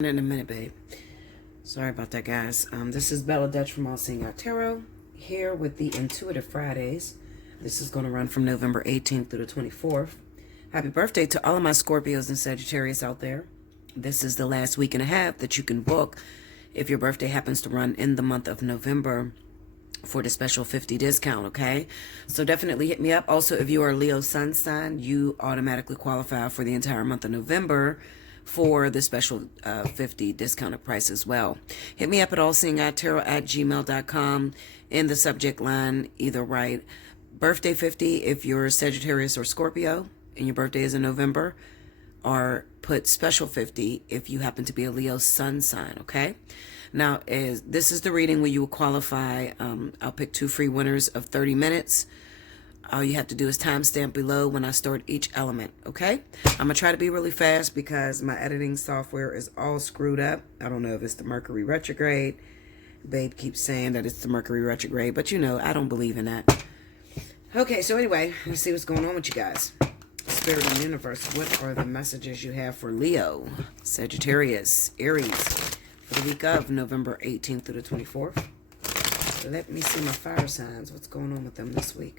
In a minute, babe. Sorry about that, guys. This is Bella Dutch from Allseeingeyetarot here with the Intuitive Fridays. This is going to run from November 18th through the 24th. Happy birthday to all of my Scorpios and Sagittarius out there. This is the last week and a half that you can book if your birthday happens to run in the month of November for the special 50 discount, okay? So definitely hit me up. Also, if you are a Leo sun sign, you automatically qualify for the entire month of November for the special 50 discounted price as well. Hit me up at allseeingeyetarot@gmail.com. In the subject line, either write birthday 50 if you're Sagittarius or Scorpio and your birthday is in November, or put special 50 if you happen to be a Leo sun sign, okay? Now, this is the reading where you will qualify. I'll pick 2 free winners of 30 minutes. All you have to do is timestamp below when I start each element, okay? I'm going to try to be really fast because my editing software is all screwed up. I don't know if it's the Mercury retrograde. Babe keeps saying that it's the Mercury retrograde, but you know, I don't believe in that. Okay, so anyway, let's see what's going on with you guys. Spirit and universe, what are the messages you have for Leo, Sagittarius, Aries, for the week of November 18th through the 24th? Let me see my fire signs. What's going on with them this week?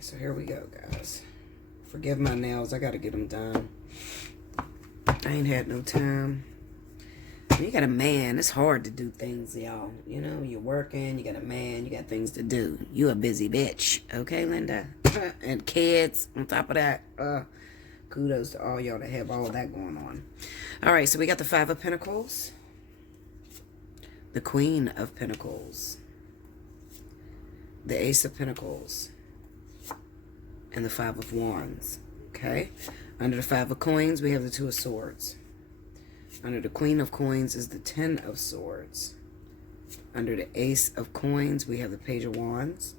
So here we go, guys. Forgive my nails. I got to get them done. I ain't had no time. You got a man. It's hard to do things, y'all. You know, you're working. You got a man. You got things to do. You a busy bitch. Okay, Linda? And kids on top of that. Kudos to all y'all that have all of that going on. All right, so we got the 5 of Pentacles. The Queen of Pentacles. The Ace of Pentacles. And the 5 of Wands, okay? Under the 5 of Coins, we have the 2 of Swords. Under the Queen of Coins is the 10 of Swords. Under the Ace of Coins, we have the Page of Wands.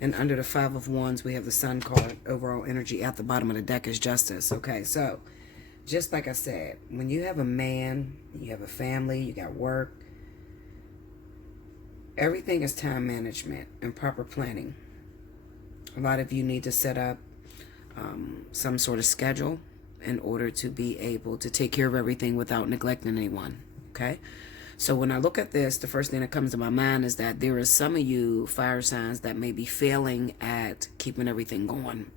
And under the 5 of Wands, we have the Sun card. Overall energy at the bottom of the deck is Justice, okay? So, just like I said, when you have a man, you have a family, you got work, everything is time management and proper planning. A lot of you need to set up some sort of schedule in order to be able to take care of everything without neglecting anyone, okay? So when I look at this, the first thing that comes to my mind is that there are some of you fire signs that may be failing at keeping everything going.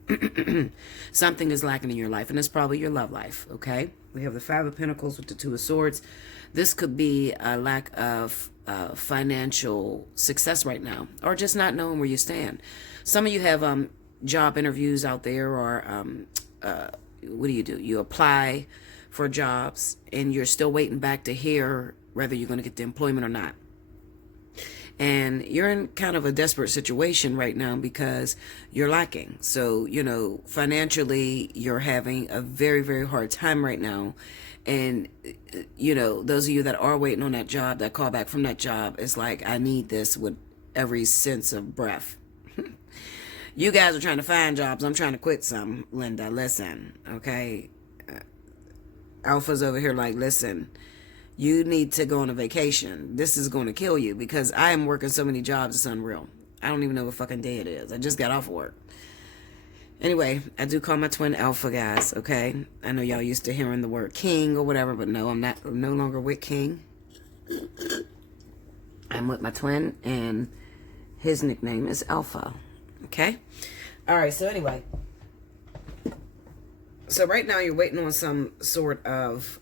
Something is lacking in your life, and it's probably your love life, okay? We have the 5 of Pentacles with the 2 of Swords. This could be a lack of financial success right now, or just not knowing where you stand. Some of you have job interviews out there, or what do? You apply for jobs, and you're still waiting back to hear whether you're going to get the employment or not. And you're in kind of a desperate situation right now because you're lacking. So, you know, financially, you're having a very, very hard time right now. And, you know, those of you that are waiting on that job, that call back from that job, it's like, I need this with every sense of breath. You guys are trying to find jobs. I'm trying to quit some, Linda. Listen, okay? Alpha's over here like, listen, you need to go on a vacation. This is going to kill you because I am working so many jobs, it's unreal. I don't even know what fucking day it is. I just got off work. Anyway, I do call my twin Alpha, guys, okay? I know y'all used to hearing the word King or whatever, but no, I'm no longer with King. I'm with my twin, and his nickname is Alpha, okay? All right, so anyway. So right now you're waiting on some sort of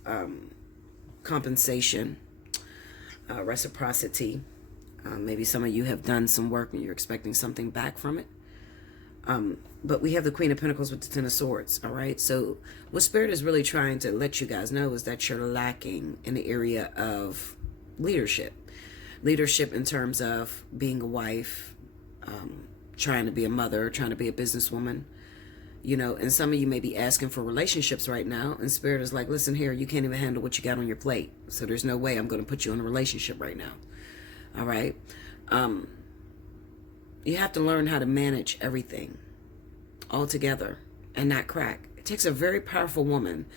compensation, reciprocity. Maybe some of you have done some work and you're expecting something back from it. But we have the Queen of Pentacles with the 10 of Swords, all right? So what Spirit is really trying to let you guys know is that you're lacking in the area of leadership. Leadership in terms of being a wife, trying to be a mother, trying to be a businesswoman. You know, and some of you may be asking for relationships right now, and Spirit is like, listen here, you can't even handle what you got on your plate. So there's no way I'm going to put you in a relationship right now. All right? You have to learn how to manage everything all together and not crack. It takes a very powerful woman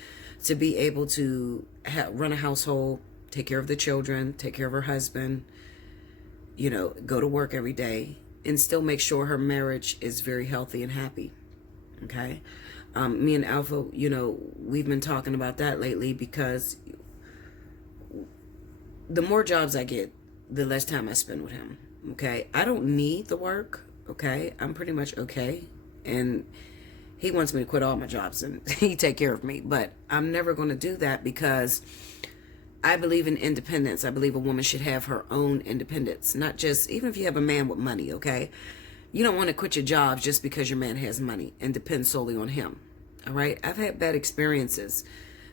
to be able to run a household, take care of the children, take care of her husband, go to work every day, and still make sure her marriage is very healthy and happy. Okay. Me and Alpha, we've been talking about that lately, because the more jobs I get, the less time I spend with him. Okay. I don't need the work. Okay. I'm pretty much okay. And he wants me to quit all my jobs and he take care of me. But I'm never going to do that, because I believe in independence. I believe a woman should have her own independence. Not just, even if you have a man with money, okay? You don't want to quit your job just because your man has money and depend solely on him. All right? I've had bad experiences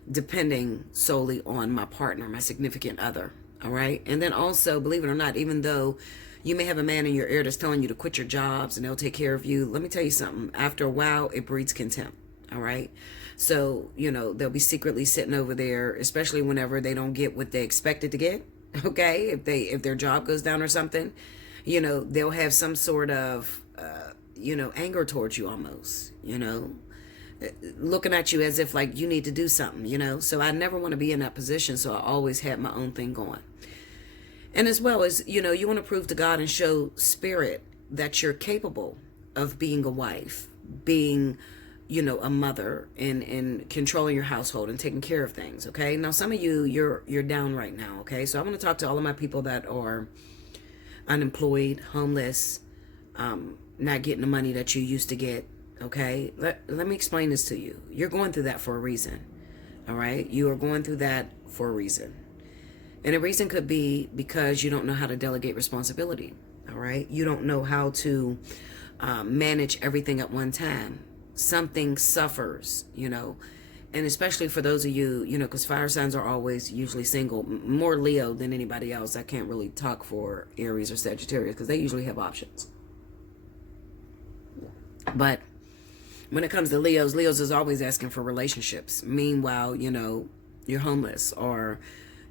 depending solely on my partner, my significant other. All right? And then also, believe it or not, even though you may have a man in your ear that's telling you to quit your jobs and they'll take care of you, let me tell you something. After a while, it breeds contempt. All right? So, they'll be secretly sitting over there, especially whenever they don't get what they expected to get. Okay? If their job goes down or something, they'll have some sort of, anger towards you almost, looking at you as if like you need to do something, So I never want to be in that position. So I always had my own thing going. And as well as, you want to prove to God and show spirit that you're capable of being a wife, being, a mother, and controlling your household and taking care of things. Okay. Now, some of you're down right now. Okay. So I want to talk to all of my people that are unemployed, homeless, not getting the money that you used to get. Okay. Let me explain this to you. You're going through that for a reason. All right. You are going through that for a reason. And the reason could be because you don't know how to delegate responsibility. All right. You don't know how to manage everything at one time. Something suffers, and especially for those of you, because fire signs are always usually single, more Leo than anybody else. I can't really talk for Aries or Sagittarius because they usually have options. But when it comes to Leos is always asking for relationships. Meanwhile, you're homeless, or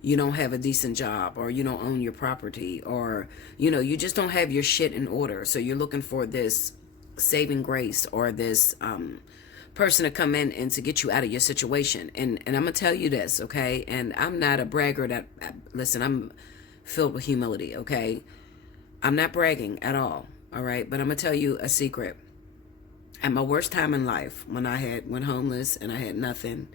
you don't have a decent job, or you don't own your property, or, you just don't have your shit in order. So you're looking for this saving grace, or this person to come in and to get you out of your situation. And I'm going to tell you this, okay? And I'm not a bragger listen, I'm filled with humility, okay? I'm not bragging at all right? But I'm going to tell you a secret. At my worst time in life, when I went homeless and I had nothing,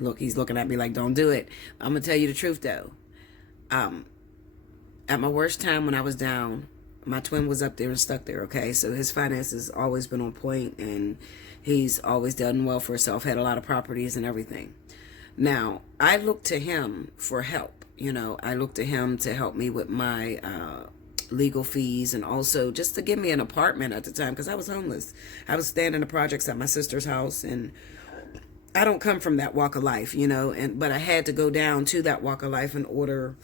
look, he's looking at me like, don't do it. I'm going to tell you the truth, though. At my worst time when I was down, my twin was up there and stuck there, okay? So his finances always been on point, and he's always done well for himself, had a lot of properties and everything. Now, I looked to him for help. I looked to him to help me with my legal fees, and also just to give me an apartment at the time, because I was homeless. I was staying in the projects at my sister's house, and I don't come from that walk of life, but I had to go down to that walk of life in order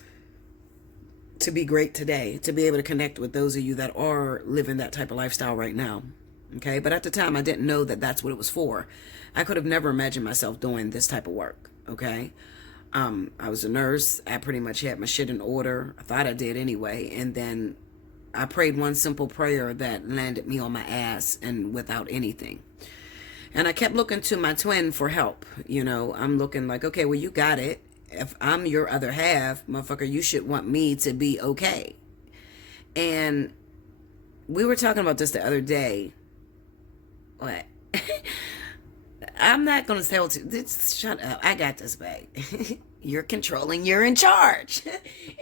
to be great today, to be able to connect with those of you that are living that type of lifestyle right now. Okay. But at the time, I didn't know that that's what it was for. I could have never imagined myself doing this type of work. Okay. I was a nurse. I pretty much had my shit in order. I thought I did anyway. And then I prayed one simple prayer that landed me on my ass and without anything. And I kept looking to my twin for help. I'm looking like, okay, well, you got it. If I'm your other half, motherfucker, you should want me to be okay. And we were talking about this the other day. What? I'm not going to tell you. Shut up. I got this, babe. You're controlling. You're in charge.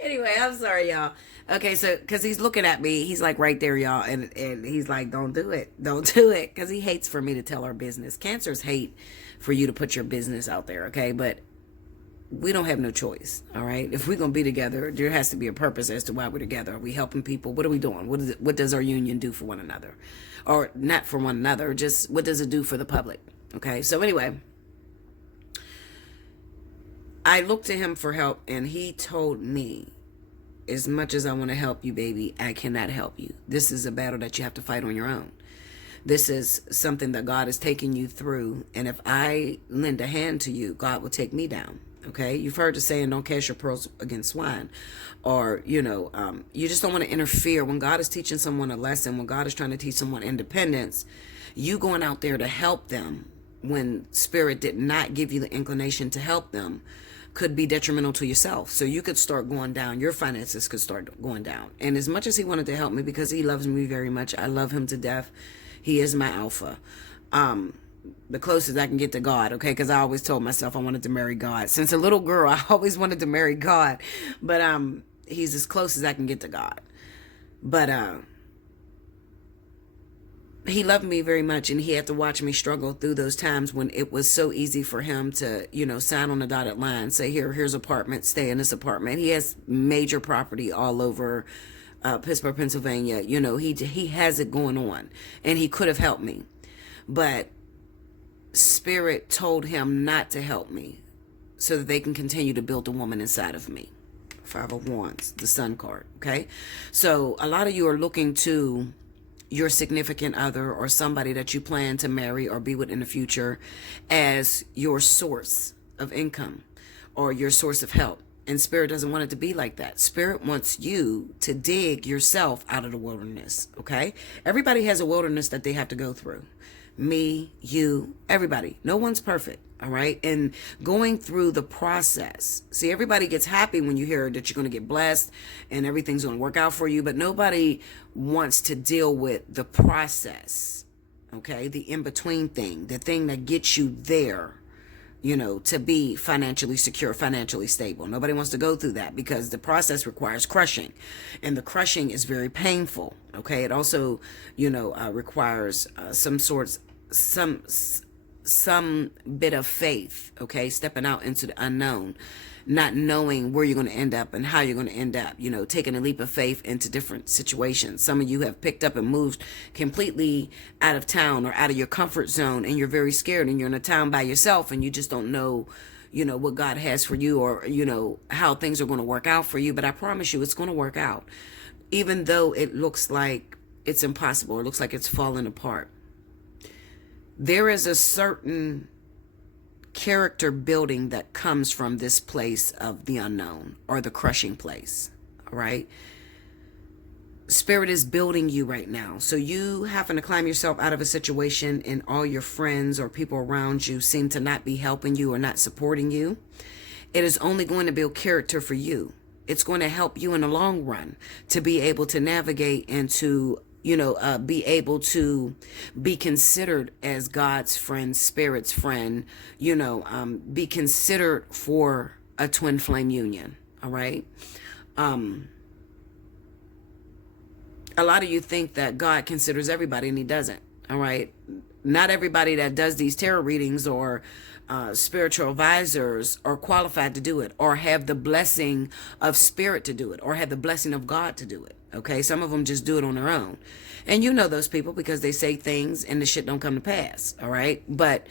Anyway, I'm sorry, y'all. Okay, so because he's looking at me, he's like right there, y'all, and he's like, don't do it. Don't do it, because he hates for me to tell our business. Cancers hate for you to put your business out there, okay? But we don't have no choice, all right? If we're going to be together, there has to be a purpose as to why we're together. Are we helping people? What are we doing? What does our union do for one another? Or not for one another, just what does it do for the public? Okay, so anyway, I looked to him for help, and he told me, as much as I want to help you, baby, I cannot help you. This is a battle that you have to fight on your own. This is something that God is taking you through, and if I lend a hand to you, God will take me down. Okay, you've heard the saying, don't cast your pearls against swine. Or, you just don't want to interfere. When God is teaching someone a lesson, when God is trying to teach someone independence, you going out there to help them when spirit did not give you the inclination to help them could be detrimental to yourself. So you could start going down. Your finances could start going down. And as much as he wanted to help me, because he loves me very much, I love him to death. He is my alpha. The closest I can get to God, okay? Because I always told myself I wanted to marry God. Since a little girl, I always wanted to marry God. But he's as close as I can get to God. But he loved me very much, and he had to watch me struggle through those times when it was so easy for him to, sign on the dotted line, say, here's apartment, stay in this apartment. He has major property all over Pittsburgh, Pennsylvania. He has it going on, and he could have helped me. But Spirit told him not to help me so that they can continue to build the woman inside of me. Five of Wands, the Sun card, okay? So a lot of you are looking to your significant other or somebody that you plan to marry or be with in the future as your source of income or your source of help. And Spirit doesn't want it to be like that. Spirit wants you to dig yourself out of the wilderness, okay? Everybody has a wilderness that they have to go through. Me, you, everybody. No one's perfect, all right? And going through the process. See, everybody gets happy when you hear that you're going to get blessed and everything's going to work out for you, but nobody wants to deal with the process, okay? The in-between thing, the thing that gets you there, to be financially secure, financially stable. Nobody wants to go through that because the process requires crushing, and the crushing is very painful. Okay. It also, requires some bit of faith. Okay. Stepping out into the unknown, not knowing where you're going to end up and how you're going to end up, taking a leap of faith into different situations. Some of you have picked up and moved completely out of town or out of your comfort zone, and you're very scared, and you're in a town by yourself, and you just don't know, what God has for you, or, how things are going to work out for you. But I promise you, it's going to work out. Even though it looks like it's impossible, it looks like it's falling apart. There is a certain character building that comes from this place of the unknown, or the crushing place. All right. Spirit is building you right now. So you having to climb yourself out of a situation, and all your friends or people around you seem to not be helping you or not supporting you. It is only going to build character for you. It's going to help you in the long run to be able to navigate and to be able to be considered as God's friend, Spirit's friend, be considered for a twin flame union. All right. A lot of you think that God considers everybody, and he doesn't. All right. Not everybody that does these tarot readings or spiritual advisors are qualified to do it, or have the blessing of Spirit to do it, or have the blessing of God to do it. Okay, some of them just do it on their own. And those people because they say things and the shit don't come to pass. All right. But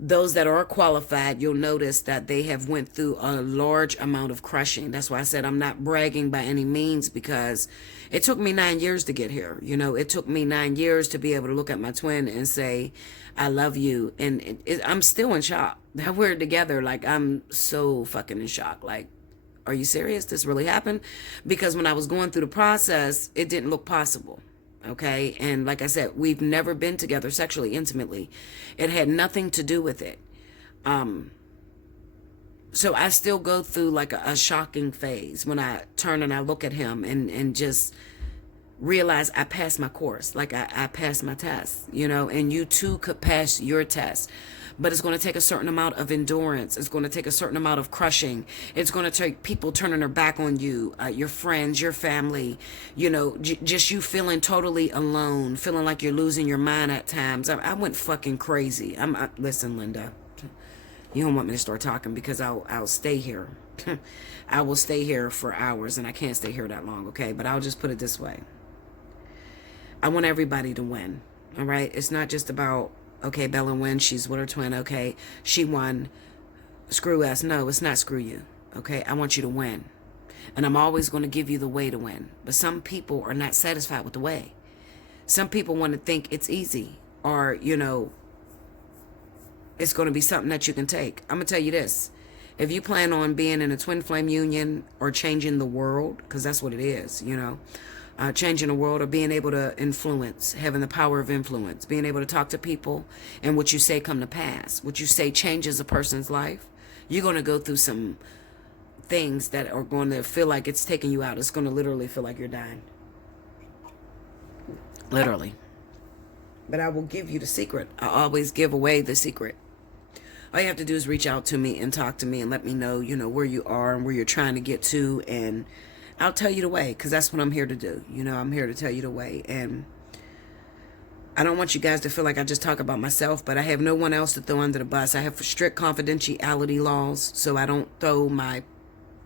those that are qualified, you'll notice that they have went through a large amount of crushing. That's why I said I'm not bragging by any means, because it took me 9 years to get here. It took me 9 years to be able to look at my twin and say, I love you. And I'm still in shock that we're together. Like, I'm so fucking in shock. Like, are you serious? This really happened? Because when I was going through the process, it didn't look possible. Okay. And like I said, we've never been together sexually, intimately. It had nothing to do with it. So I still go through like a shocking phase when I turn and I look at him and just realize I passed my course. Like I passed my test, and you too could pass your test. But it's going to take a certain amount of endurance. It's going to take a certain amount of crushing. It's going to take people turning their back on you, your friends, your family, just you feeling totally alone, feeling like you're losing your mind at times. I went fucking crazy. Listen, Linda, you don't want me to start talking because I'll stay here. I will stay here for hours, and I can't stay here that long, okay? But I'll just put it this way. I want everybody to win, all right? It's not just about, okay, Bella wins, she's with her twin, okay, she won, screw us. No, it's not screw you, okay? I want you to win. And I'm always going to give you the way to win. But some people are not satisfied with the way. Some people want to think it's easy, or, it's going to be something that you can take. I'm going to tell you this. If you plan on being in a twin flame union or changing the world, because that's what it is, changing the world, or being able to influence, having the power of influence, being able to talk to people, and what you say come to pass. What you say changes a person's life. You're going to go through some things that are going to feel like it's taking you out. It's going to literally feel like you're dying. Literally. But I will give you the secret. I always give away the secret. All you have to do is reach out to me and talk to me and let me know, where you are and where you're trying to get to. And I'll tell you the way, because that's what I'm here to do. I'm here to tell you the way. And I don't want you guys to feel like I just talk about myself, but I have no one else to throw under the bus. I have strict confidentiality laws, so I don't throw my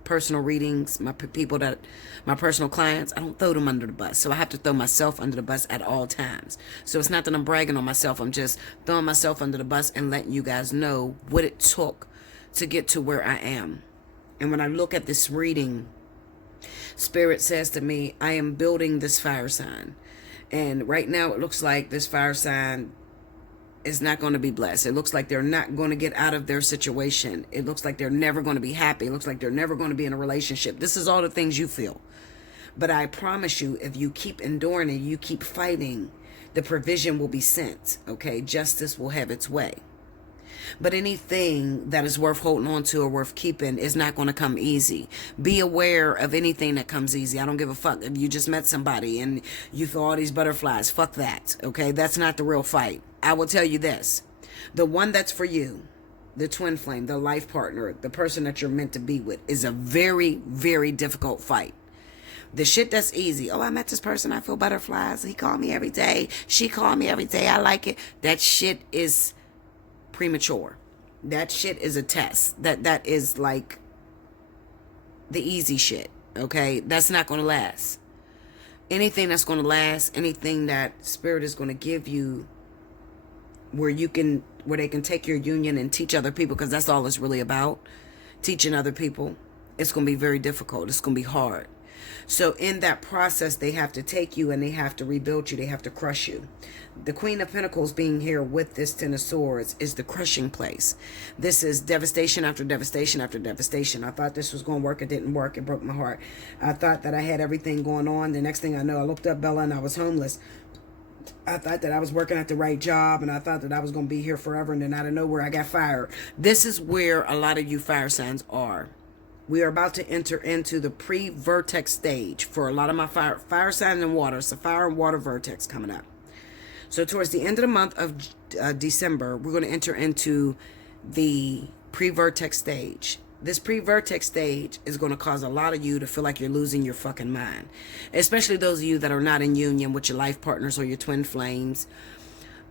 personal readings, my personal clients, I don't throw them under the bus. So I have to throw myself under the bus at all times. So it's not that I'm bragging on myself. I'm just throwing myself under the bus and letting you guys know what it took to get to where I am. And when I look at this reading, Spirit says to me, I am building this fire sign. And right now it looks like this fire sign is not going to be blessed. It looks like they're not going to get out of their situation. It looks like they're never going to be happy. It looks like they're never going to be in a relationship. This is all the things you feel. But I promise you, if you keep enduring and you keep fighting, the provision will be sent. Okay? Justice will have its way. But anything that is worth holding on to or worth keeping is not going to come easy. Be aware of anything that comes easy. I don't give a fuck if you just met somebody and you feel all these butterflies. Fuck that. Okay? That's not the real fight. I will tell you this. The one that's for you, the twin flame, the life partner, the person that you're meant to be with, is a very, very difficult fight. The shit that's easy. Oh, I met this person. I feel butterflies. He called me every day. She called me every day. I like it. That shit is premature. That shit is a test. That is like the easy shit. Okay? That's not going to last. Anything that's going to last, anything that Spirit is going to give you, where they can take your union and teach other people, because that's all it's really about, teaching other people, it's going to be very difficult. It's going to be hard. So in that process, they have to take you and they have to rebuild you. They have to crush you. The Queen of Pentacles being here with this Ten of Swords is the crushing place. This is devastation after devastation after devastation. I thought this was going to work. It didn't work. It broke my heart. I thought that I had everything going on. The next thing I know, I looked up Bella and I was homeless. I thought that I was working at the right job, and I thought that I was going to be here forever, and then out of nowhere I got fired. This is where a lot of you fire signs are. We are about to enter into the pre-vertex stage for a lot of my fire signs and water. It's a fire and water vertex coming up. So towards the end of the month of December, we're going to enter into the pre-vertex stage. This pre-vertex stage is going to cause a lot of you to feel like you're losing your fucking mind. Especially those of you that are not in union with your life partners or your twin flames.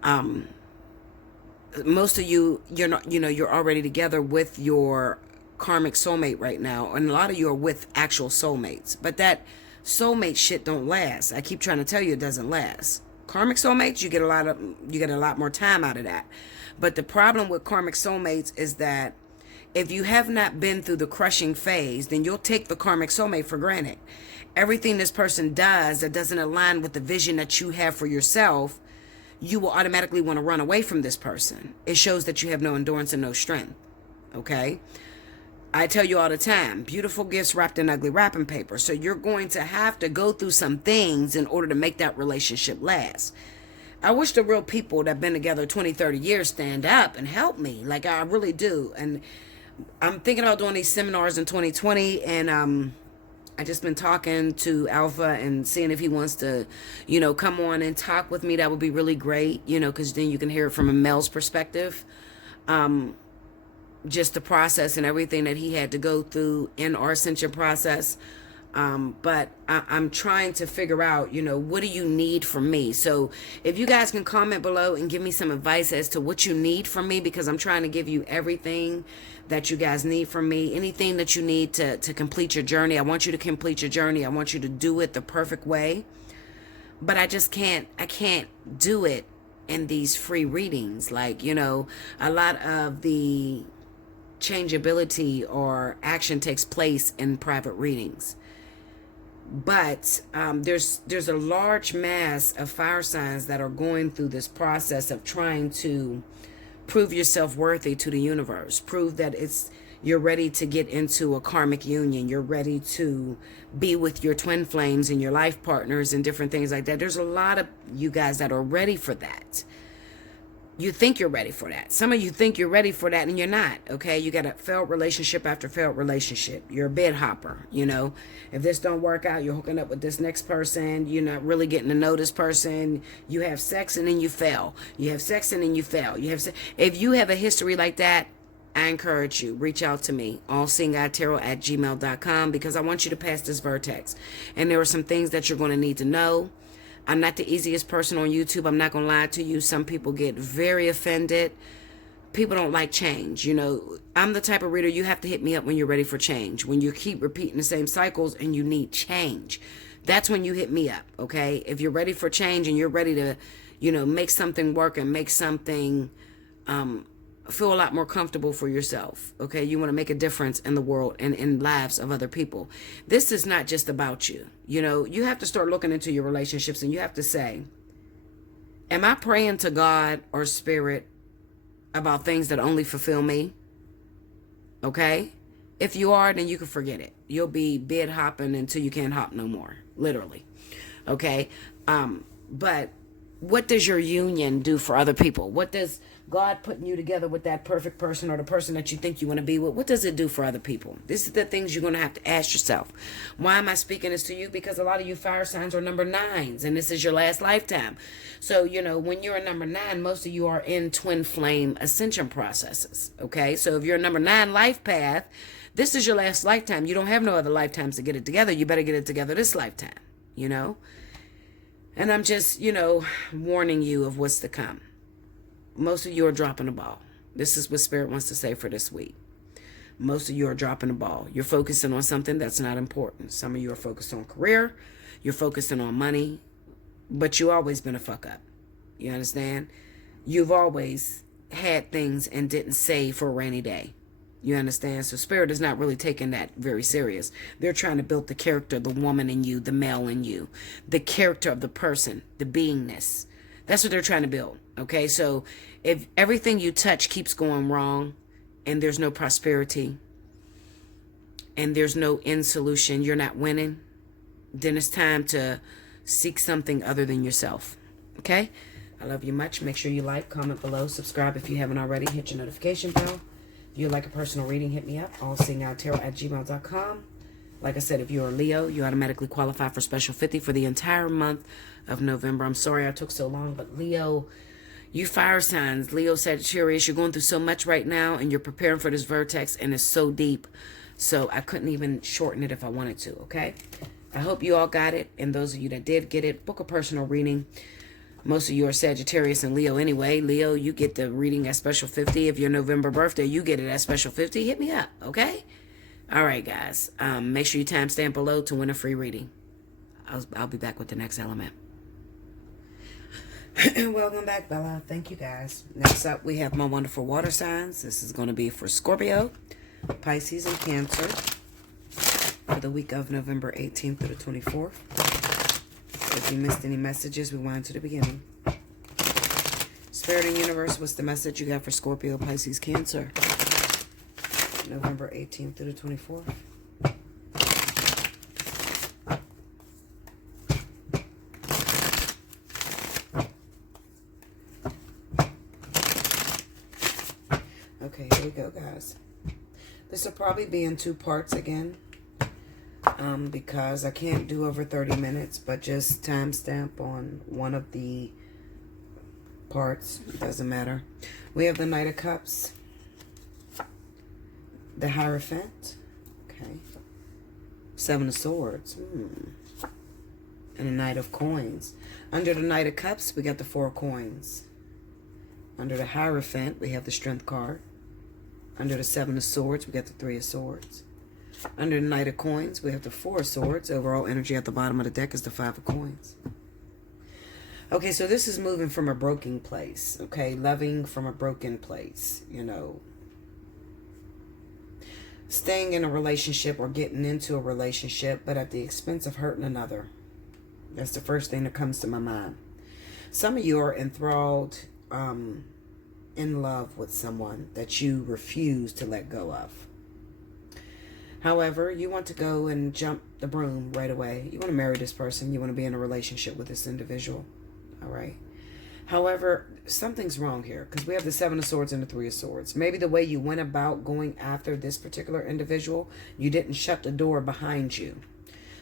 Most of you, you're not, you're already together with your karmic soulmate right now. And a lot of you are with actual soulmates. But that soulmate shit don't last. I keep trying to tell you it doesn't last. Karmic soulmates, you get a lot more time out of that. But the problem with karmic soulmates is that if you have not been through the crushing phase, then you'll take the karmic soulmate for granted. Everything this person does that doesn't align with the vision that you have for yourself, you will automatically want to run away from this person. It shows that you have no endurance and no strength. Okay? I tell you all the time, beautiful gifts wrapped in ugly wrapping paper. So you're going to have to go through some things in order to make that relationship last. I wish the real people that have been together 20, 30 years stand up and help me. Like, I really do. And I'm thinking about doing these seminars in 2020, and I just been talking to Alpha and seeing if he wants to, come on and talk with me. That would be really great, because then you can hear it from a male's perspective. Just the process and everything that he had to go through in our ascension process. But I'm trying to figure out, what do you need from me? So if you guys can comment below and give me some advice as to what you need from me, because I'm trying to give you everything that you guys need from me. Anything that you need to complete your journey. I want you to complete your journey. I want you to do it the perfect way. But I can't do it in these free readings. Like, a lot of the changeability or action takes place in private readings. But there's a large mass of fire signs that are going through this process of trying to prove yourself worthy to the universe. Prove that You're ready to get into a karmic union. You're ready to be with your twin flames and your life partners and different things like that. There's a lot of you guys that are ready for that. You think you're ready for that. Some of you think you're ready for that and you're not, okay? You got a failed relationship after failed relationship. You're a bed hopper, you know? If this don't work out, you're hooking up with this next person. You're not really getting to know this person. You have sex and then you fail. You have sex and then you fail. If you have a history like that, I encourage you, reach out to me, allseeingeyetarot@gmail.com, because I want you to pass this vertex. And there are some things that you're going to need to know. I'm not the easiest person on YouTube. I'm not going to lie to you. Some people get very offended. People don't like change. You know, I'm the type of reader, you have to hit me up when you're ready for change. When you keep repeating the same cycles and you need change. That's when you hit me up, okay? If you're ready for change and you're ready to, you know, make something work and make something feel a lot more comfortable for yourself, okay? You want to make a difference in the world and in lives of other people. This is not just about you. You know, you have to start looking into your relationships and you have to say, am I praying to God or spirit about things that only fulfill me? Okay? If you are, then you can forget it. You'll be bed hopping until you can't hop no more, literally. Okay? But what does your union do for other people? What does God putting you together with that perfect person or the person that you think you want to be with, what does it do for other people? This is the things you're going to have to ask yourself. Why am I speaking this to you? Because a lot of you fire signs are number 9s, and this is your last lifetime. So, you know, when you're a number 9, most of you are in twin flame ascension processes. Okay? So if you're a number 9 life path, this is your last lifetime. You don't have no other lifetimes to get it together. You better get it together this lifetime, you know? And I'm just, you know, warning you of what's to come. Most of you are dropping the ball. This is what Spirit wants to say for this week. Most of you are dropping the ball. You're focusing on something that's not important. Some of you are focused on career. You're focusing on money. But you've always been a fuck up. You understand? You've always had things and didn't save for a rainy day. You understand? So Spirit is not really taking that very serious. They're trying to build the character, the woman in you, the male in you, the character of the person, the beingness. That's what they're trying to build. Okay, so if everything you touch keeps going wrong and there's no prosperity and there's no end solution, you're not winning, then it's time to seek something other than yourself. Okay, I love you much. Make sure you like, comment below, subscribe if you haven't already, hit your notification bell. If you'd like a personal reading, hit me up, allseeingeyetarot@gmail.com. Like I said, if you're a Leo, you automatically qualify for special 50 for the entire month of November. I'm sorry I took so long, but Leo, you fire signs, Leo, Sagittarius, you're going through so much right now and you're preparing for this vertex and it's so deep. So I couldn't even shorten it if I wanted to, okay? I hope you all got it. And those of you that did get it, book a personal reading. Most of you are Sagittarius and Leo anyway. Leo, you get the reading at special 50. If you're November birthday, you get it at special 50. Hit me up, okay? All right, guys. Make sure you timestamp below to win a free reading. I'll be back with the next element. Welcome back, Bella. Thank you, guys. Next up, we have my wonderful water signs. This is going to be for Scorpio, Pisces, and Cancer for the week of November 18th through the 24th. If you missed any messages, rewind to the beginning. Spirit and Universe, what's the message you got for Scorpio, Pisces, Cancer? November 18th through the 24th. Okay, here we go, guys. This will probably be in 2 parts again. Because I can't do over 30 minutes, but just timestamp on one of the parts. It doesn't matter. We have the Knight of Cups. The Hierophant. Okay. 7 of Swords. And the Knight of Coins. Under the Knight of Cups, we got the 4 coins. Under the Hierophant, we have the Strength card. Under the 7 of Swords, we got the 3 of Swords. Under the Knight of Coins, we have the 4 of Swords. Overall energy at the bottom of the deck is the 5 of Coins. Okay, so this is moving from a broken place. Okay, loving from a broken place, you know. Staying in a relationship or getting into a relationship, but at the expense of hurting another. That's the first thing that comes to my mind. Some of you are enthralled, in love with someone that you refuse to let go of. However, you want to go and jump the broom right away. You want to marry this person. You want to be in a relationship with this individual. All right. However, something's wrong here because we have the Seven of Swords and the Three of Swords. Maybe the way you went about going after this particular individual, you didn't shut the door behind you.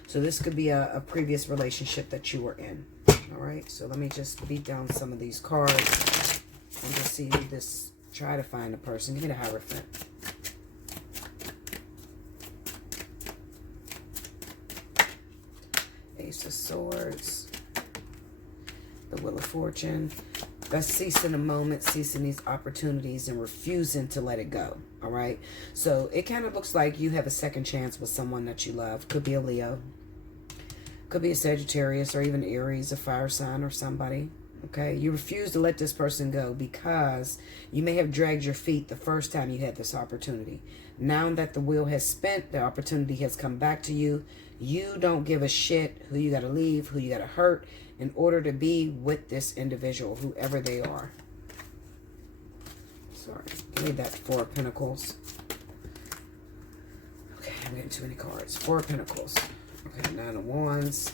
So this could be a previous relationship that you were in. All right. So let me just beat down some of these cards and just see who this. Try to find a person. Give me the Hierophant. Ace of Swords. The Wheel of Fortune. That's ceasing a moment, ceasing these opportunities and refusing to let it go. All right. So it kind of looks like you have a second chance with someone that you love. Could be a Leo. Could be a Sagittarius or even Aries, a fire sign or somebody. Okay, you refuse to let this person go because you may have dragged your feet the first time you had this opportunity. Now that the wheel has spent, the opportunity has come back to you. You don't give a shit who you got to leave, who you got to hurt in order to be with this individual, whoever they are. Sorry, give me that Four of Pentacles. Okay, I'm getting too many cards. Four of Pentacles. Okay, Nine of Wands.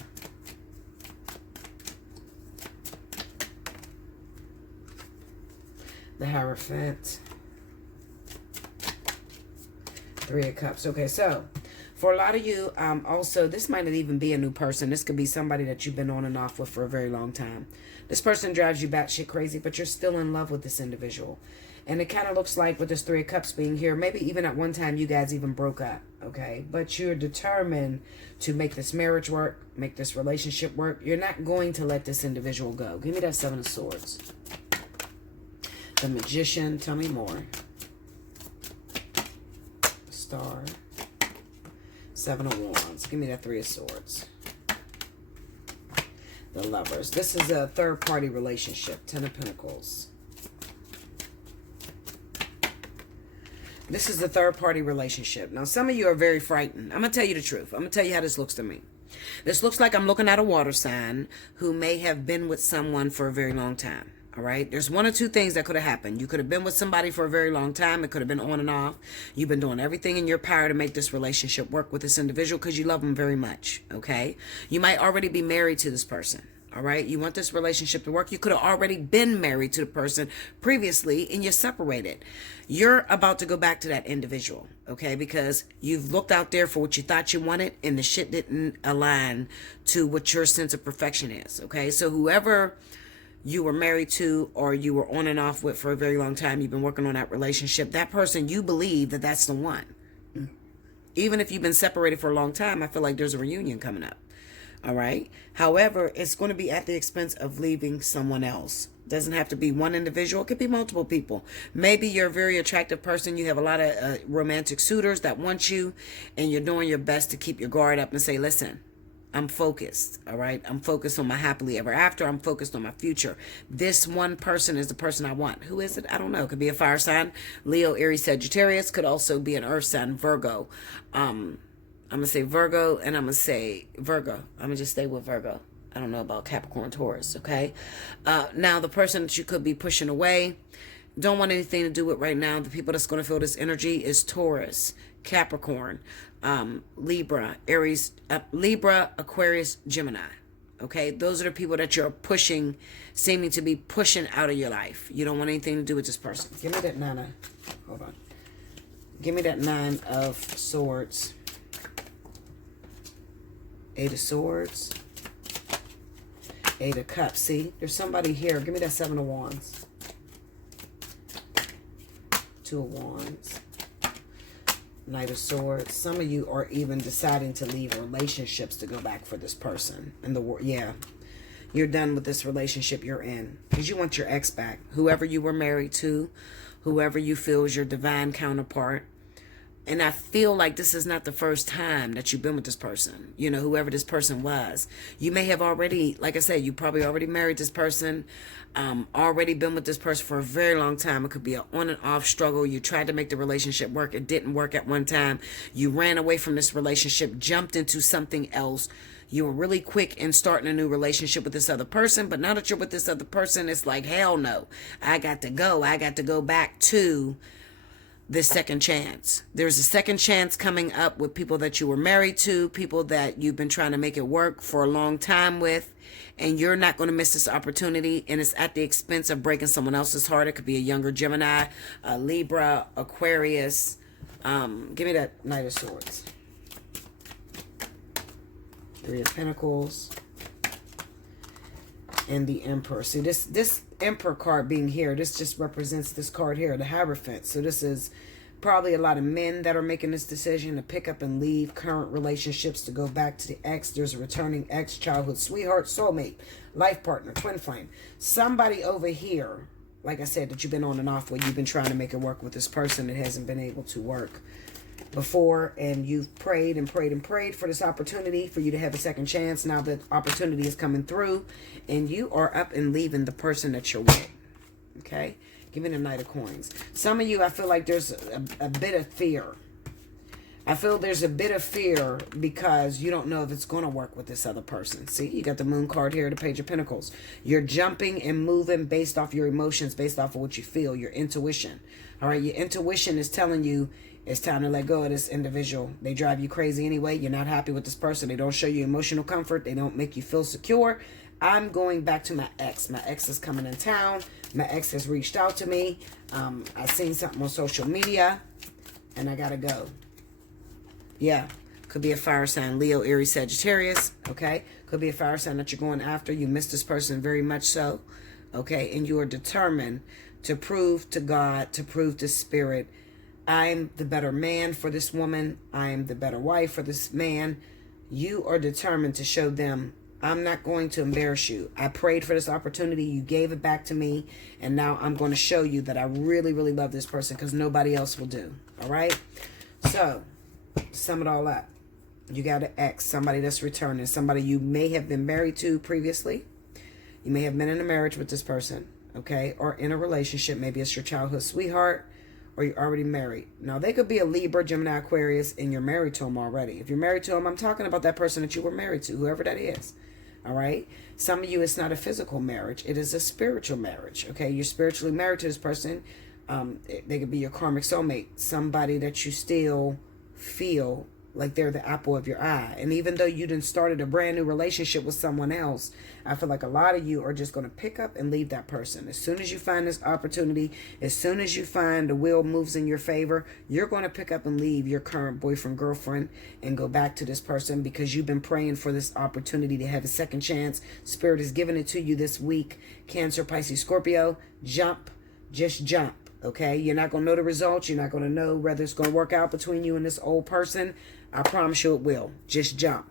The Hierophant. Three of Cups. Okay, so for a lot of you, also, this might not even be a new person. This could be somebody that you've been on and off with for a very long time. This person drives you batshit crazy, but you're still in love with this individual. And it kind of looks like with this Three of Cups being here, maybe even at one time you guys even broke up, okay? But you're determined to make this marriage work, make this relationship work. You're not going to let this individual go. Give me that Seven of Swords. The Magician, tell me more. Star. Seven of Wands. Give me that Three of Swords. The Lovers. This is a third-party relationship. Ten of Pentacles. This is a third-party relationship. Now, some of you are very frightened. I'm going to tell you the truth. I'm going to tell you how this looks to me. This looks like I'm looking at a water sign who may have been with someone for a very long time. All right. There's one or two things that could have happened. You could have been with somebody for a very long time. It could have been on and off. You've been doing everything in your power to make this relationship work with this individual because you love them very much. Okay. You might already be married to this person. All right. You want this relationship to work. You could have already been married to the person previously and you're separated. You're about to go back to that individual. Okay. Because you've looked out there for what you thought you wanted and the shit didn't align to what your sense of perfection is. Okay. So whoever you were married to or you were on and off with for a very long time, you've been working on that relationship, that person, you believe that that's the one. Even if you've been separated for a long time, I feel like there's a reunion coming up. All right. However, it's going to be at the expense of leaving someone else. Doesn't have to be one individual. It could be multiple people. Maybe you're a very attractive person. You have a lot of romantic suitors that want you and you're doing your best to keep your guard up and say, listen, I'm focused, all right? I'm focused on my happily ever after. I'm focused on my future. This one person is the person I want. Who is it? I don't know. It could be a fire sign, Leo, Aries, Sagittarius. Could also be an earth sign, Virgo. I'm going to say Virgo, and I'm going to say Virgo. I'm going to just stay with Virgo. I don't know about Capricorn, Taurus, okay? Now, the person that you could be pushing away, don't want anything to do with right now. The people that's going to feel this energy is Taurus, Capricorn, Libra, Aries, Libra, Aquarius, Gemini. Okay, those are the people that you're pushing, seeming to be pushing out of your life. You don't want anything to do with this person. Give me that hold on. Give me that Nine of Swords. Eight of Swords. Eight of Cups. See, there's somebody here. Give me that Seven of Wands. Two of Wands. Knight of Swords. Some of you are even deciding to leave relationships to go back for this person. And you're done with this relationship you're in because you want your ex back. Whoever you were married to, whoever you feel is your divine counterpart. And I feel like this is not the first time that you've been with this person. You know, whoever this person was. You may have already, like I said, you probably already married this person. Already been with this person for a very long time. It could be an on and off struggle. You tried to make the relationship work. It didn't work at one time. You ran away from this relationship, jumped into something else. You were really quick in starting a new relationship with this other person. But now that you're with this other person, it's like, hell no. I got to go. I got to go back to this second chance. There's a second chance coming up with people that you were married to, people that you've been trying to make it work for a long time with, and you're not going to miss this opportunity, and it's at the expense of breaking someone else's heart. It could be a younger Gemini, a Libra, Aquarius. Give me that Knight of Swords. Three of Pentacles. And the Emperor. See, this Emperor card being here, this just represents this card here, the Hierophant. So this is probably a lot of men that are making this decision to pick up and leave current relationships to go back to the ex. There's a returning ex, childhood sweetheart, soulmate, life partner, twin flame. Somebody over here, like I said, that you've been on and off with, you've been trying to make it work with this person that hasn't been able to work before, and you've prayed and prayed and prayed for this opportunity for you to have a second chance. Now that opportunity is coming through, and you are up and leaving the person that you're with. Okay? Give me the Knight of Coins. Some of you, I feel like there's a bit of fear. I feel there's a bit of fear because you don't know if it's going to work with this other person. See, you got the Moon card here, the Page of Pentacles. You're jumping and moving based off your emotions, based off of what you feel, your intuition. All right, your intuition is telling you it's time to let go of this individual. They drive you crazy anyway. You're not happy with this person. They don't show you emotional comfort. They don't make you feel secure. I'm going back to my ex. My ex is coming in town. My ex has reached out to me. I've seen something on social media, and I got to go. Yeah. Could be a fire sign, Leo, Aries, Sagittarius. Okay. Could be a fire sign that you're going after. You miss this person very much so. Okay. And you are determined to prove to God, to prove to Spirit, I'm the better man for this woman. I'm the better wife for this man. You are determined to show them, I'm not going to embarrass you. I prayed for this opportunity. You gave it back to me. And now I'm going to show you that I really, really love this person because nobody else will do. All right. So sum it all up. You got an ex, somebody that's returning, somebody you may have been married to previously. You may have been in a marriage with this person. Okay. Or in a relationship. Maybe it's your childhood sweetheart, or you're already married. Now, they could be a Libra, Gemini, Aquarius, and you're married to them already. If you're married to them, I'm talking about that person that you were married to, whoever that is. All right? Some of you, it's not a physical marriage. It is a spiritual marriage. Okay? You're spiritually married to this person. They could be your karmic soulmate, somebody that you still feel like they're the apple of your eye. And even though you done started a brand new relationship with someone else, I feel like a lot of you are just going to pick up and leave that person. As soon as you find this opportunity, as soon as you find the wheel moves in your favor, you're going to pick up and leave your current boyfriend, girlfriend, and go back to this person because you've been praying for this opportunity to have a second chance. Spirit is giving it to you this week. Cancer, Pisces, Scorpio, jump, just jump. Okay, you're not going to know the results. You're not going to know whether it's going to work out between you and this old person. I promise you it will. Just jump.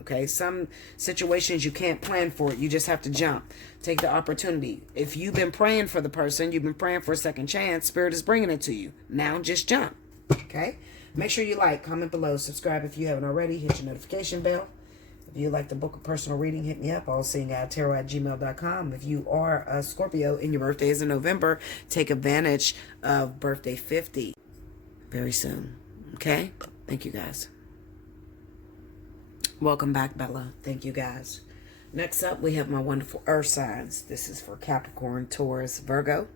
Okay, some situations you can't plan for it. You just have to jump. Take the opportunity. If you've been praying for the person, you've been praying for a second chance, Spirit is bringing it to you. Now just jump. Okay, make sure you like, comment below, subscribe if you haven't already. Hit your notification bell. If you like to book a personal reading, hit me up, allseeingeyetarot@gmail.com. If you are a Scorpio and your birthday is in November, take advantage of birthday 50 very soon. Okay? Thank you, guys. Welcome back, Bella. Thank you, guys. Next up, we have my wonderful earth signs. This is for Capricorn, Taurus, Virgo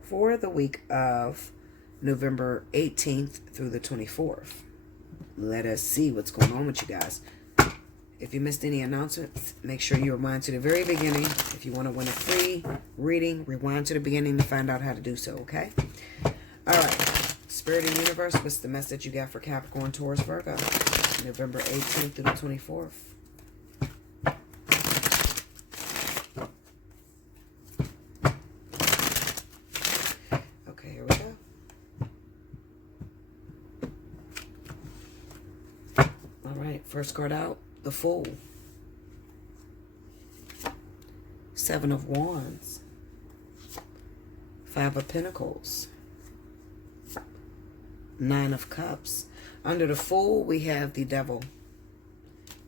for the week of November 18th through the 24th. Let us see what's going on with you guys. If you missed any announcements, make sure you rewind to the very beginning. If you want to win a free reading, rewind to the beginning to find out how to do so, okay? All right. Spirit and Universe, what's the message you got for Capricorn, Taurus, Virgo? November 18th through the 24th. Okay, here we go. All right, first card out. The Fool. Seven of Wands. Five of Pentacles. Nine of Cups. Under the Fool, we have the Devil.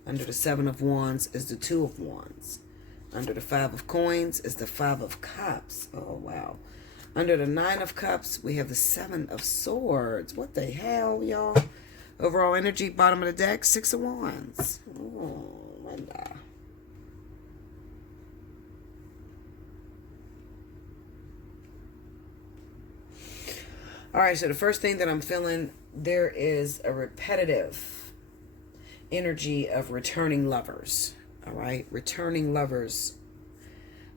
Under the Seven of Wands is the Two of Wands. Under the Five of Coins is the Five of Cups. Oh, wow. Under the Nine of Cups, we have the Seven of Swords. What the hell, y'all? Overall energy, bottom of the deck, Six of Wands. Oh, Linda. All right, so the first thing that I'm feeling, there is a repetitive energy of returning lovers. All right, returning lovers.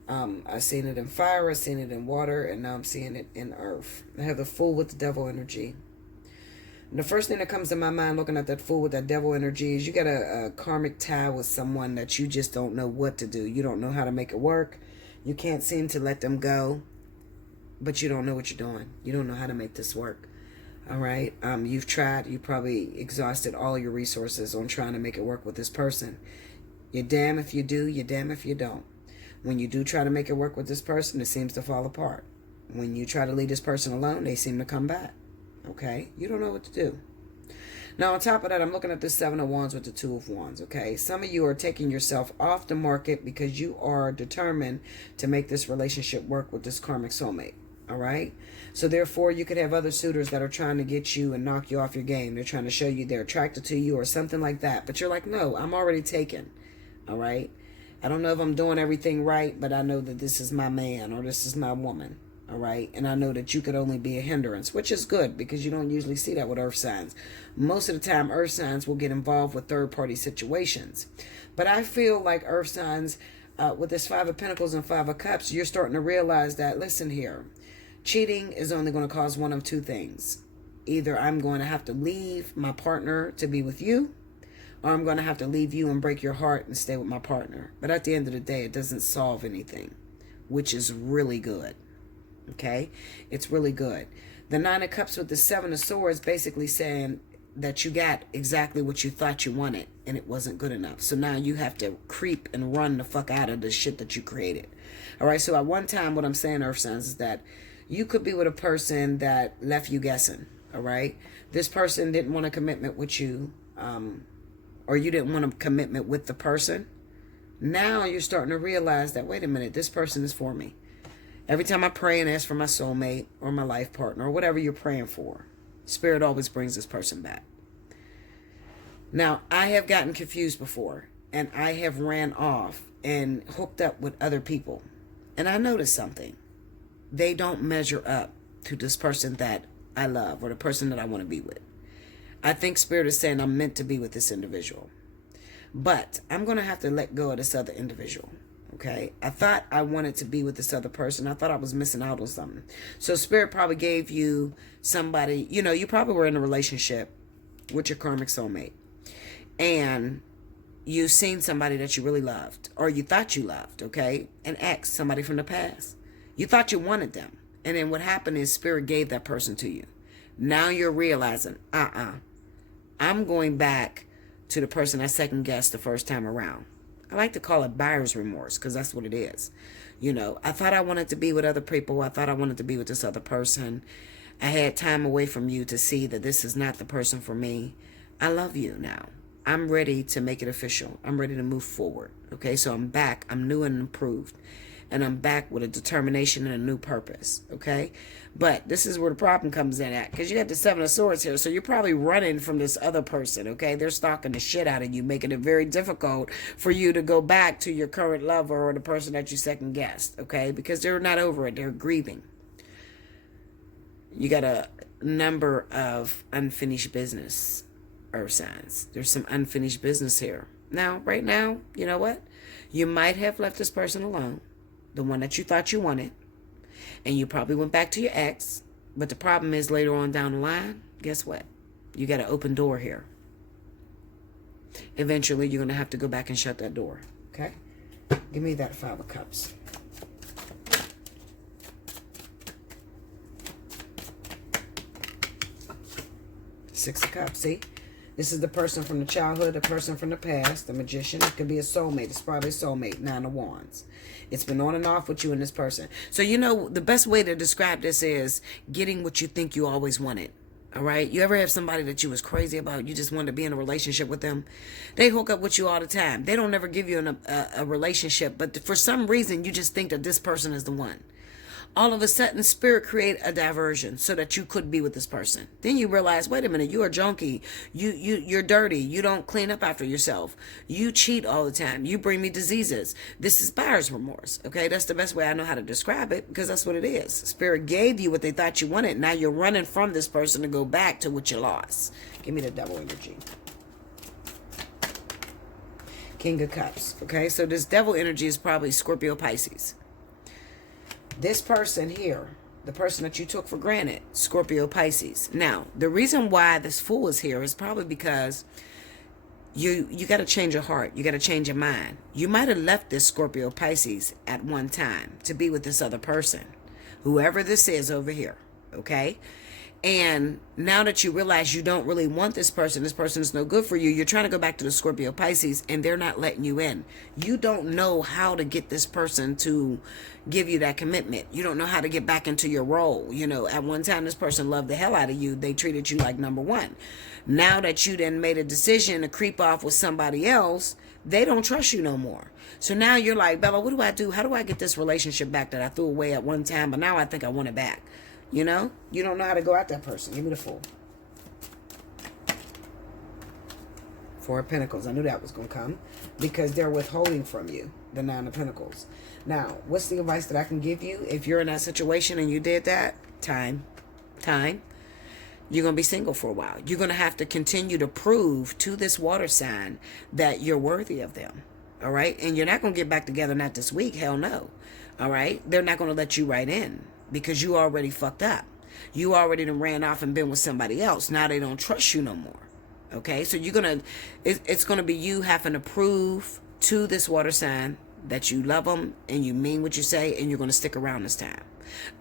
I've seen it in fire, I've seen it in water, and now I'm seeing it in earth. I have the Fool with the devil energy. And the first thing that comes to my mind looking at that Fool with that devil energy is you got a karmic tie with someone that you just don't know what to do. You don't know how to make it work. You can't seem to let them go, but you don't know what you're doing. You don't know how to make this work. All right. You've tried. You probably exhausted all your resources on trying to make it work with this person. You're damn if you do. You're damn if you don't. When you do try to make it work with this person, it seems to fall apart. When you try to leave this person alone, they seem to come back. Okay? You don't know what to do. Now, on top of that, I'm looking at the Seven of Wands with the Two of Wands. Okay? Some of you are taking yourself off the market because you are determined to make this relationship work with this karmic soulmate. All right? So, therefore, you could have other suitors that are trying to get you and knock you off your game. They're trying to show you they're attracted to you or something like that. But you're like, no, I'm already taken. All right? I don't know if I'm doing everything right, but I know that this is my man or this is my woman, all right? And I know that you could only be a hindrance, which is good because you don't usually see that with earth signs. Most of the time, earth signs will get involved with third-party situations. But I feel like earth signs, with this Five of Pentacles and Five of Cups, you're starting to realize that, listen here, cheating is only going to cause one of two things. Either I'm going to have to leave my partner to be with you, or I'm going to have to leave you and break your heart and stay with my partner. But at the end of the day, it doesn't solve anything, which is really good. Okay? It's really good. The Nine of Cups with the Seven of Swords basically saying that you got exactly what you thought you wanted and it wasn't good enough. So now you have to creep and run the fuck out of the shit that you created. All right? So at one time, what I'm saying, Earth Signs, is that you could be with a person that left you guessing. All right? This person didn't want a commitment with you. Or you didn't want a commitment with the person. Now you're starting to realize that, wait a minute, this person is for me. Every time I pray and ask for my soulmate or my life partner or whatever you're praying for, Spirit always brings this person back. Now, I have gotten confused before, and I have ran off and hooked up with other people. And I noticed something. They don't measure up to this person that I love or the person that I want to be with. I think Spirit is saying I'm meant to be with this individual. But I'm going to have to let go of this other individual. Okay? I thought I wanted to be with this other person. I thought I was missing out on something. So Spirit probably gave you somebody, you probably were in a relationship with your karmic soulmate. And you seen somebody that you really loved. Or you thought you loved, okay? An ex, somebody from the past. You thought you wanted them. And then what happened is Spirit gave that person to you. Now you're realizing, I'm going back to the person I second guessed the first time around. I like to call it buyer's remorse because that's what it is. I thought I wanted to be with other people. I thought I wanted to be with this other person. I had time away from you to see that this is not the person for me. I love you now. I'm ready to make it official. I'm ready to move forward. Okay, so I'm back. I'm new and improved. And I'm back with a determination and a new purpose, okay? But this is where the problem comes in at, because you got the Seven of Swords here, so you're probably running from this other person, okay? They're stalking the shit out of you, making it very difficult for you to go back to your current lover or the person that you second guessed, okay? Because they're not over it. They're grieving. You got a number of unfinished business, Earth signs. There's some unfinished business here. Now, right now, you know what? You might have left this person alone. The one that you thought you wanted, and you probably went back to your ex, but the problem is later on down the line, guess what? You got an open door here. Eventually, you're going to have to go back and shut that door, okay? Give me that Five of Cups. Six of Cups, see? This is the person from the childhood, the person from the past, the Magician. It could be a soulmate. It's probably a soulmate. Nine of Wands. It's been on and off with you and this person. So, the best way to describe this is getting what you think you always wanted. All right? You ever have somebody that you was crazy about? You just wanted to be in a relationship with them? They hook up with you all the time. They don't ever give you a relationship. But for some reason, you just think that this person is the one. All of a sudden, spirit create a diversion so that you could be with this person. Then you realize, wait a minute, you're a junkie. You're dirty. You don't clean up after yourself. You cheat all the time. You bring me diseases. This is buyer's remorse. Okay, that's the best way I know how to describe it, because that's what it is. Spirit gave you what they thought you wanted. Now you're running from this person to go back to what you lost. Give me the devil energy. King of Cups. Okay, so this devil energy is probably Scorpio, Pisces. This person here, the person that you took for granted, Scorpio, Pisces. Now, the reason why this Fool is here is probably because you got to change your heart. You got to change your mind. You might have left this Scorpio, Pisces at one time to be with this other person, whoever this is over here. Okay. And now that you realize you don't really want this person is no good for you, you're trying to go back to the Scorpio, Pisces, and they're not letting you in. You don't know how to get this person to give you that commitment. You don't know how to get back into your role. You know, at one time, this person loved the hell out of you. They treated you like number one. Now that you then made a decision to creep off with somebody else, they don't trust you no more. So now you're like, Bella, what do I do? How do I get this relationship back that I threw away at one time, but now I think I want it back? You know, you don't know how to go at that person. Give me the Fool. Four of Pentacles. I knew that was going to come because they're withholding from you. The Nine of Pentacles. Now, what's the advice that I can give you? If you're in that situation and you did that, time. You're going to be single for a while. You're going to have to continue to prove to this water sign that you're worthy of them. All right. And you're not going to get back together not this week. Hell no. All right. They're not going to let you right in, because you already fucked up. You already done ran off and been with somebody else. Now they don't trust you no more. Okay, so it's gonna be you having to prove to this water sign that you love them and you mean what you say, and you're gonna stick around this time.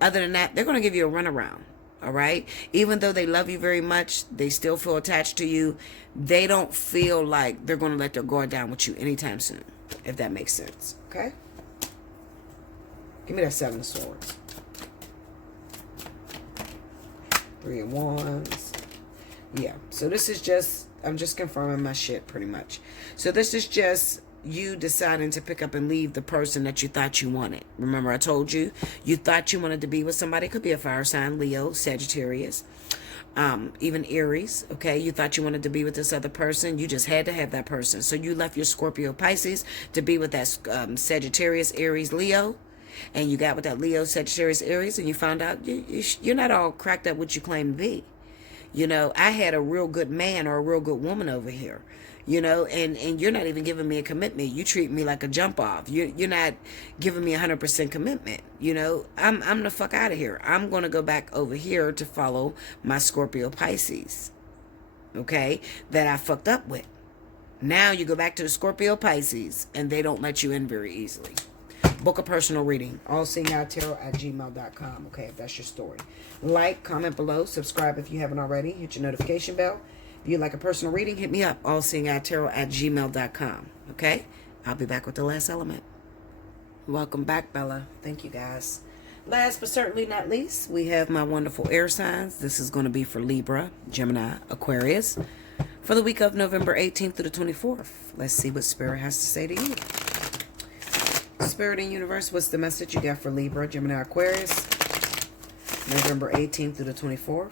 Other than that, they're gonna give you a runaround. All right, even though they love you very much, they still feel attached to you. They don't feel like they're gonna let their guard down with you anytime soon, if that makes sense. Okay, give me that Seven of Swords. Three of Wands. Yeah, so this is just, I'm just confirming my shit pretty much. So this is just you deciding to pick up and leave the person that you thought you wanted. Remember, I told you, you thought you wanted to be with somebody. It could be a fire sign, Leo, Sagittarius, even Aries. Okay, you thought you wanted to be with this other person. You just had to have that person. So you left your Scorpio, Pisces to be with that Sagittarius, Aries, Leo. And you got with that Leo, Sagittarius, Aries, and you found out you're not all cracked up what you claim to be. You know, I had a real good man or a real good woman over here, you know, and you're not even giving me a commitment. You treat me like a jump off. You're not giving me 100% commitment. You know, I'm the fuck out of here. I'm going to go back over here to follow my Scorpio, Pisces, okay, that I fucked up with. Now you go back to the Scorpio, Pisces, and they don't let you in very easily. Book a personal reading. Allseeingeyetarot@gmail.com. Okay, if that's your story. Like, comment below. Subscribe if you haven't already. Hit your notification bell. If you'd like a personal reading, hit me up. Allseeingeyetarot@gmail.com. Okay? I'll be back with the last element. Welcome back, Bella. Thank you, guys. Last but certainly not least, we have my wonderful air signs. This is going to be for Libra, Gemini, Aquarius, for the week of November 18th through the 24th. Let's see what Spirit has to say to you. Spirit and Universe, what's the message you got for Libra, Gemini, Aquarius, November 18th through the 24th?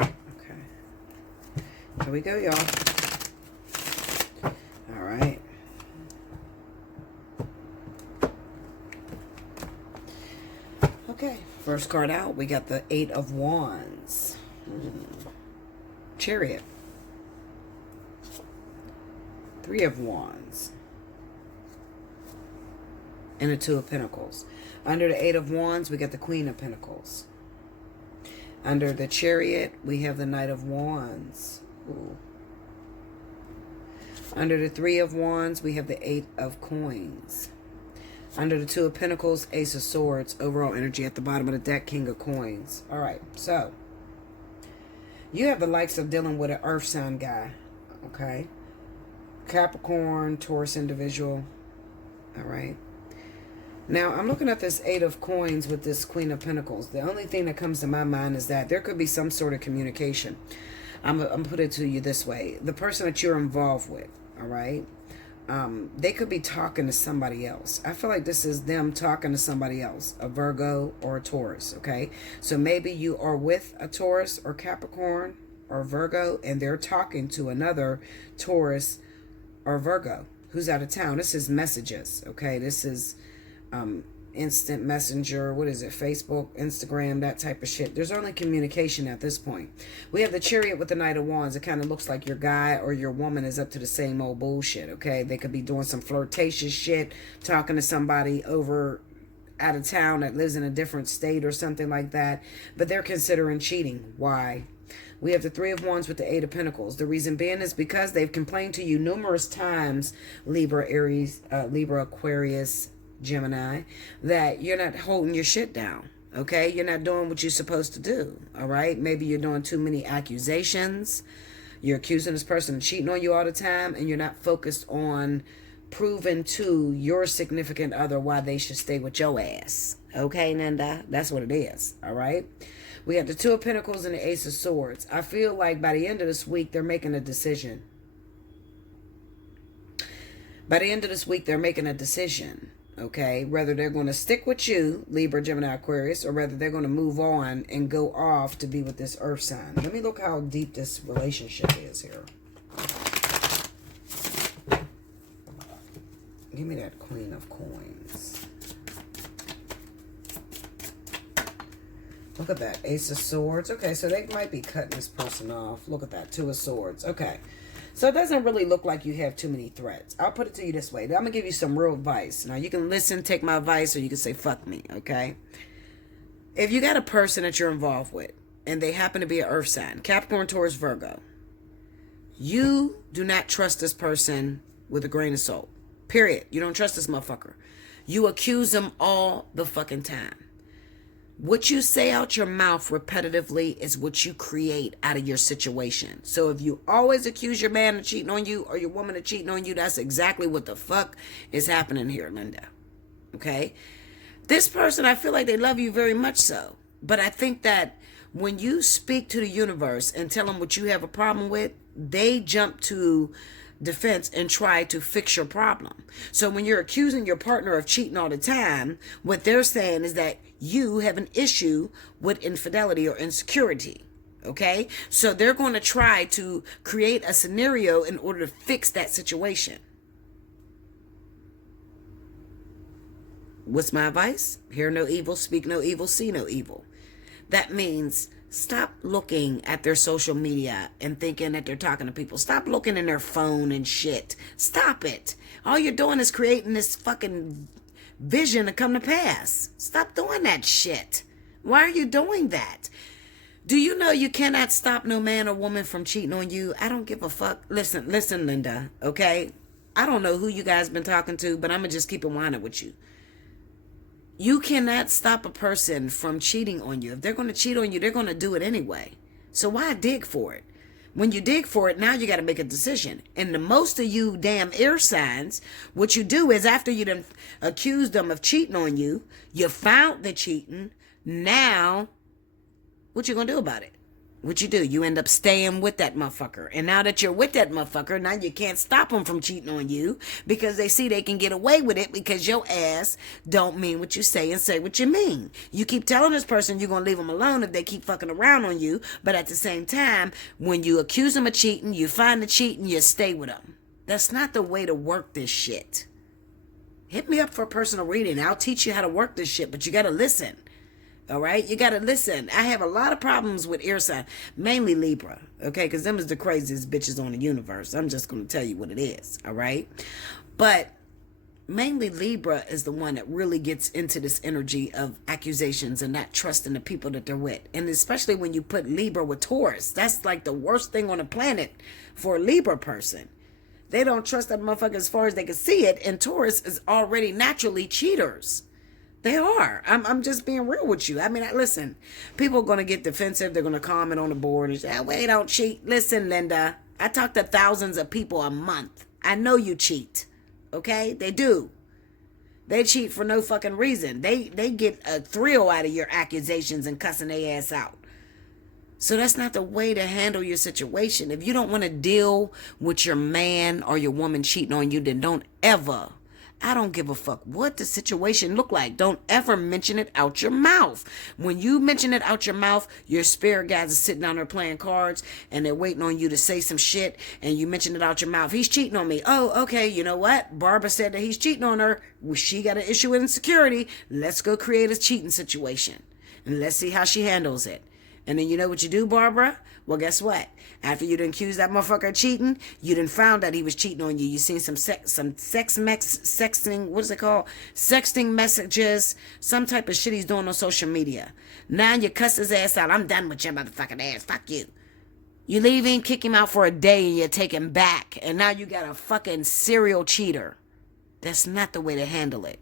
Okay. Here we go, y'all. All right. Okay, first card out, we got the Eight of Wands. Chariot. Three of Wands. And the Two of Pentacles. Under the Eight of Wands, we got the Queen of Pentacles. Under the Chariot, we have the Knight of Wands. Ooh. Under the Three of Wands, we have the Eight of Coins. Under the Two of Pentacles, Ace of Swords. Overall energy at the bottom of the deck, King of Coins. All right, so you have the likes of dealing with an earth sign guy, okay? Capricorn, Taurus individual, all right? Now, I'm looking at this Eight of Coins with this Queen of Pentacles. The only thing that comes to my mind is that there could be some sort of communication. I'm put it to you this way. The person that you're involved with, all right? They could be talking to somebody else. I feel like this is them talking to somebody else, a Virgo or a Taurus, okay? So maybe you are with a Taurus or Capricorn or Virgo, and they're talking to another Taurus or Virgo who's out of town. This is messages, okay? This is instant messenger, what is it, Facebook, Instagram, that type of shit. There's only communication at this point. We have the Chariot with the Knight of Wands. It kind of looks like your guy or your woman is up to the same old bullshit, okay? They could be doing some flirtatious shit, talking to somebody over out of town that lives in a different state or something like that, but they're considering cheating. Why? We have the Three of Wands with the Eight of Pentacles. The reason being is because they've complained to you numerous times, Libra, Aries, Libra, Aquarius, Gemini, that you're not holding your shit down, okay? You're not doing what you're supposed to do, all right? Maybe you're doing too many accusations. You're accusing this person of cheating on you all the time, and you're not focused on proving to your significant other why they should stay with your ass, okay, Nanda? That's what it is, all right? We got the Two of Pentacles and the Ace of Swords. I feel like by the end of this week, they're making a decision. By the end of this week, they're making a decision. Okay, whether they're going to stick with you, Libra, Gemini, Aquarius, or whether they're going to move on and go off to be with this earth sign. Let me look how deep this relationship is here. Give me that Queen of Coins. Look at that, Ace of Swords. Okay, so they might be cutting this person off. Look at that, Two of Swords. Okay. So it doesn't really look like you have too many threats. I'll put it to you this way. I'm going to give you some real advice. Now, you can listen, take my advice, or you can say, fuck me, okay? If you got a person that you're involved with, and they happen to be an earth sign, Capricorn, Taurus, Virgo, you do not trust this person with a grain of salt. Period. You don't trust this motherfucker. You accuse them all the fucking time. What you say out your mouth repetitively is what you create out of your situation. So if you always accuse your man of cheating on you or your woman of cheating on you, that's exactly what the fuck is happening here, Linda. Okay? This person, I feel like they love you very much so. But I think that when you speak to the universe and tell them what you have a problem with, they jump to defense and try to fix your problem. So when you're accusing your partner of cheating all the time, what they're saying is that you have an issue with infidelity or insecurity. Okay? So they're going to try to create a scenario in order to fix that situation. What's my advice? Hear no evil, speak no evil, see no evil. That means stop looking at their social media and thinking that they're talking to people. Stop looking in their phone and shit. Stop it. All you're doing is creating this fucking vision to come to pass. Stop doing that shit. Why are you doing that? Do you know you cannot stop no man or woman from cheating on you? I don't give a fuck. Listen, Linda, okay? I don't know who you guys been talking to, but I'm going to just keep it whining with you. You cannot stop a person from cheating on you. If they're going to cheat on you, they're going to do it anyway. So why dig for it? When you dig for it, now you got to make a decision. And the most of you damn air signs, what you do is after you done accused them of cheating on you, you found the cheating. Now, what you going to do about it? What you do? You end up staying with that motherfucker. And now that you're with that motherfucker, now you can't stop them from cheating on you because they see they can get away with it because your ass don't mean what you say and say what you mean. You keep telling this person you're going to leave them alone if they keep fucking around on you. But at the same time, when you accuse them of cheating, you find the cheating, you stay with them. That's not the way to work this shit. Hit me up for a personal reading. I'll teach you how to work this shit, but you got to listen. All right? You got to listen. I have a lot of problems with air sign, mainly Libra, okay? Because them is the craziest bitches on the universe. I'm just going to tell you what it is, all right? But mainly Libra is the one that really gets into this energy of accusations and not trusting the people that they're with. And especially when you put Libra with Taurus, that's like the worst thing on the planet for a Libra person. They don't trust that motherfucker as far as they can see it, and Taurus is already naturally cheaters. They are. I'm just being real with you. I mean, listen, people are going to get defensive. They're going to comment on the board and say, oh, wait, don't cheat. Listen, Linda, I talk to thousands of people a month. I know you cheat. Okay? They do. They cheat for no fucking reason. They get a thrill out of your accusations and cussing their ass out. So that's not the way to handle your situation. If you don't want to deal with your man or your woman cheating on you, then don't ever, I don't give a fuck what the situation look like. Don't ever mention it out your mouth. When you mention it out your mouth, your spirit guides are sitting down there playing cards and they're waiting on you to say some shit, and you mention it out your mouth. He's cheating on me. Oh, okay, you know what? Barbara said that he's cheating on her. Well, she got an issue with insecurity. Let's go create a cheating situation. And let's see how she handles it. And then you know what you do, Barbara? Well, guess what? After you done accused that motherfucker of cheating, you done found that he was cheating on you. You seen some sexting, what is it called? Sexting messages, some type of shit he's doing on social media. Now you cuss his ass out. I'm done with your motherfucking ass. Fuck you. You leave him, kick him out for a day, and you take him back. And now you got a fucking serial cheater. That's not the way to handle it.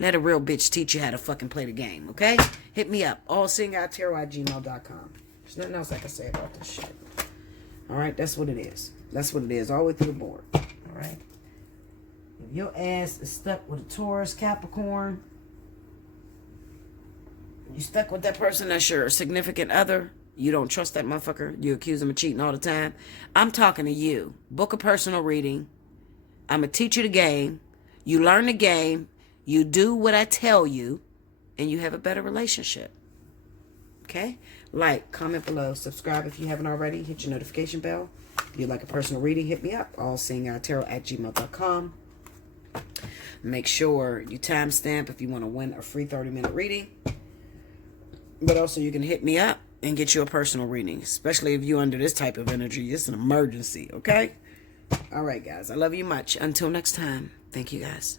Let a real bitch teach you how to fucking play the game, okay? Hit me up. Allseeingeyetarot@gmail.com. There's nothing else I can say about this shit. Alright, that's what it is. That's what it is, all the way through the board. Alright? If your ass is stuck with a Taurus, Capricorn, you stuck with that person that's your significant other, you don't trust that motherfucker, you accuse him of cheating all the time, I'm talking to you. Book a personal reading. I'm going to teach you the game. You learn the game. You do what I tell you, and you have a better relationship. Okay? Like, comment below, subscribe if you haven't already, hit your notification bell. If you'd like a personal reading, hit me up, allseeingeyetarot@gmail.com. Make sure you timestamp if you want to win a free 30-minute reading. But also, you can hit me up and get you a personal reading, especially if you're under this type of energy. It's an emergency, okay? All right, guys. I love you much. Until next time, thank you, guys.